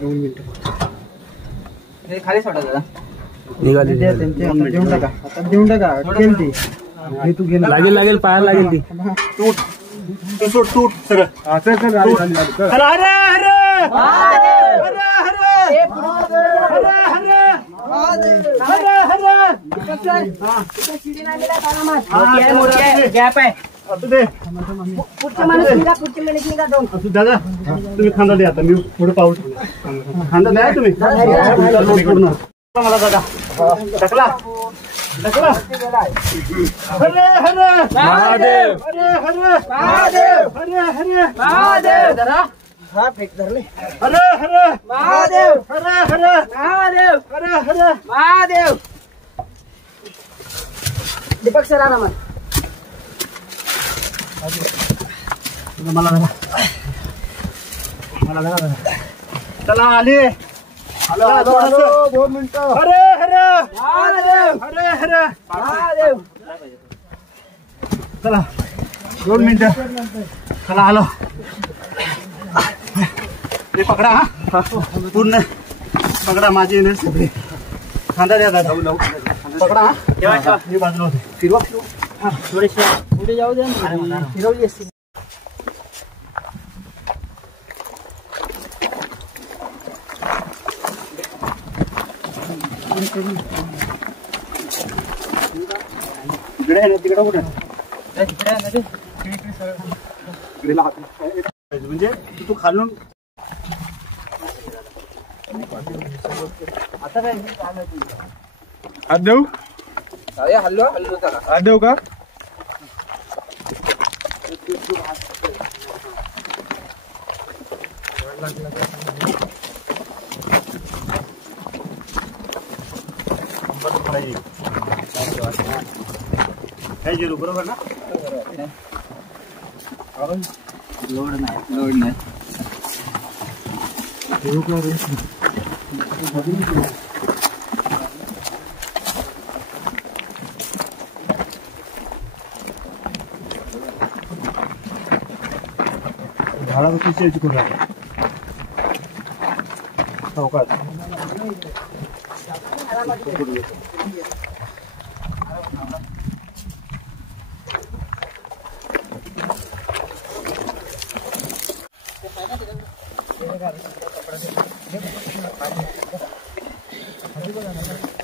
2 मिनिटं खाली सोडा दादा. निघाली देऊन टाका. आता देऊन टाका. केलती तू घे. लागेल पायाला लागेल ती. तूट सर. चल चला. अरे गॅप आहे. दादा तुम्ही खांदा द्या. आता मी थोडं पाऊस खांदा द्या तुम्ही. मला दादा ढकला. हरे हरे महादेव. हरे हरे महादेव. हरे हरे महादेव. दादा हा फेक धरले. हरे हरे महादेव. हरे हरे महादेव. हरे हरे महादेव. दीपक सर आना मला चला आले. 2 मिनिटं. हरे हरे महादेव. हरे हरे महादेव. चला 2 मिनिटं. चला आलो. ते पकडा. हा पूर्ण पकडा. माझी सगळी खांदा द्या दादा. पकडा. मी बाजूला होते. फिरवा थोडेसे पुढे जाऊ द्या. फिरवली असते. तिकडे कुठे म्हणजे तू खालून आता काय हात देऊ. हल्लो हात देऊ का. काय जेरू बरोबर ना. लोड नाही. झाडा कशी करून चौकात कपड़ा